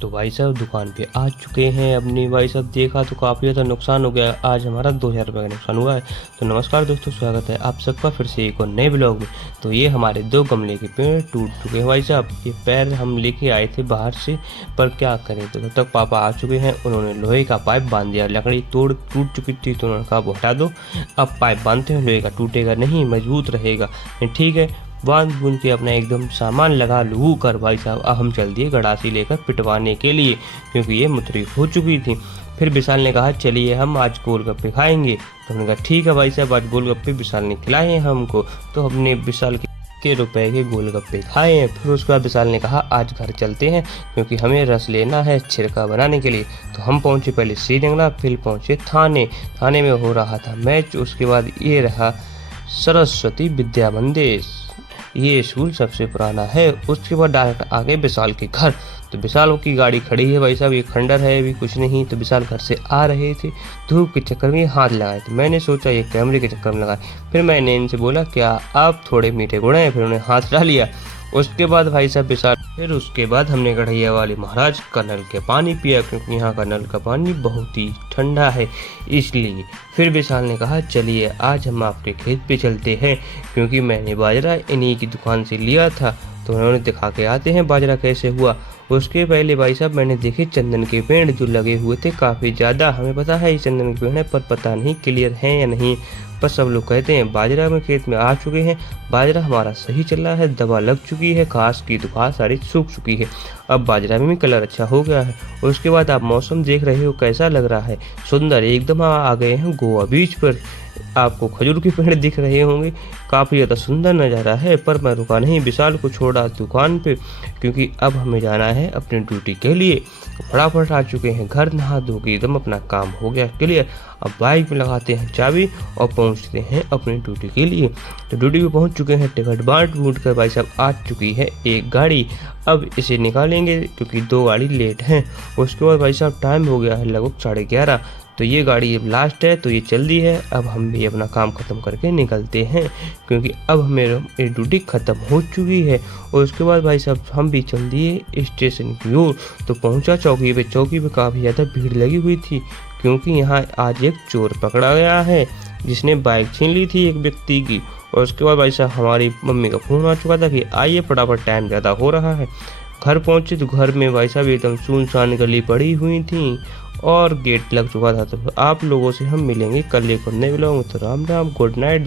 तो भाई साहब दुकान पे आ चुके हैं। अपनी भाई साहब देखा तो काफ़ी ज़्यादा नुकसान हो गया। आज हमारा 2000 रुपये का नुकसान हुआ है। तो नमस्कार दोस्तों, स्वागत है आप सबका फिर से एक और नए ब्लॉग में। तो ये हमारे 2 गमले के पेड़ टूट चुके हैं भाई साहब। ये पैर हम लेके आए थे बाहर से, पर क्या करें, तो तब तक पापा आ चुके हैं। उन्होंने लोहे का पाइप बांध दिया। लकड़ी टूट चुकी थी तो उन्होंने कहा वो हटा दो, अब पाइप बांधते हैं, लोहे का टूटेगा नहीं, मजबूत रहेगा। ठीक है, बांध बूंद के अपना एकदम सामान लगा लू कर भाई साहब अब हम चल दिए गड़ासी लेकर पिटवाने के लिए, क्योंकि ये मुतरी हो चुकी थी। फिर विशाल ने कहा चलिए हम आज गोलगप्पे खाएंगे। तो हमने कहा ठीक है भाई साहब, आज गोलगप्पे विशाल ने खिलाए हैं हमको, तो हमने विशाल के रुपए के गोलगप्पे खाए हैं। फिर उसके बाद विशाल ने कहा आज घर चलते हैं, क्योंकि हमें रस लेना है छिड़का बनाने के लिए। तो हम पहुंचे पहले श्रीनगरा, फिर पहुंचे थाने में हो रहा था मैच। उसके बाद ये रहा सरस्वती विद्या मंदिर, ये स्कूल सबसे पुराना है। उसके बाद डायरेक्ट आगे विशाल के घर। तो विशाल की गाड़ी खड़ी है भाई साहब, ये खंडर है अभी कुछ नहीं। तो विशाल घर से आ रहे थे, धूप के चक्कर में हाथ लगाए थे। मैंने सोचा ये कैमरे के चक्कर में लगाए। फिर मैंने इनसे बोला क्या आप थोड़े मीठे गुड़ हैं, फिर उन्हें हाथ डाल लिया। उसके बाद भाई साहब विशाल, फिर उसके बाद हमने कढ़ैया वाले महाराज का नल के पानी पिया, क्योंकि यहाँ का नल का पानी बहुत ही ठंडा है इसलिए। फिर विशाल ने कहा चलिए आज हम आपके खेत पे चलते हैं, क्योंकि मैंने बाजरा इन्हीं की दुकान से लिया था। तो उन्होंने दिखा के आते हैं बाजरा कैसे हुआ। उसके पहले भाई साहब मैंने देखे चंदन के पेड़ जो लगे हुए थे काफ़ी ज़्यादा। हमें पता है ये चंदन के पेड़ है, पर पता नहीं क्लियर है या नहीं। पर सब लोग कहते हैं बाजरा में खेत में आ चुके हैं, बाजरा हमारा सही चल रहा है, दवा लग चुकी है, घास की तो घास सारी सूख चुकी है, अब बाजरा में भी कलर अच्छा हो गया है। उसके बाद आप मौसम देख रहे हो कैसा लग रहा है, सुंदर एकदम। आ गए हैं गोवा बीच पर, आपको खजूर के पेड़ दिख रहे होंगे, काफ़ी ज़्यादा सुंदर नज़ारा है। पर मैं रुका नहीं, विशाल को छोड़ा दुकान पे, क्योंकि अब हमें जाना है अपनी ड्यूटी के लिए। फटाफट आ चुके हैं घर, नहा धो के एकदम अपना काम हो गया क्लियर। अब बाइक में लगाते हैं चाबी और पहुंचते हैं अपनी ड्यूटी के लिए। तो ड्यूटी पे पहुंच चुके हैं, टिकट बांट कर भाई साहब आ चुकी है एक गाड़ी। अब इसे निकालेंगे क्योंकि 2 गाड़ी लेट हैं। उसके बाद भाई साहब टाइम हो गया है लगभग 11:30। तो ये गाड़ी अब लास्ट है, तो ये चल दी है। अब हम भी अपना काम ख़त्म करके निकलते हैं, क्योंकि अब मेरी ड्यूटी ख़त्म हो चुकी है। और उसके बाद भाई साहब हम भी चल दिए स्टेशन की ओर। तो पहुंचा चौकी पे काफ़ी ज़्यादा भीड़ लगी हुई थी, क्योंकि यहाँ आज एक चोर पकड़ा गया है जिसने बाइक छीन ली थी एक व्यक्ति की। और उसके बाद भाई साहब हमारी मम्मी का फ़ोन आ चुका था कि आइए फटाफट, टाइम ज़्यादा हो रहा है। घर पहुँचे तो घर में भाई साहब एकदम सुनसान गली पड़ी हुई थी और गेट लग चुका था। तो आप लोगों से हम मिलेंगे कल एक और नए ब्लॉग में। तो राम राम, गुड नाइट।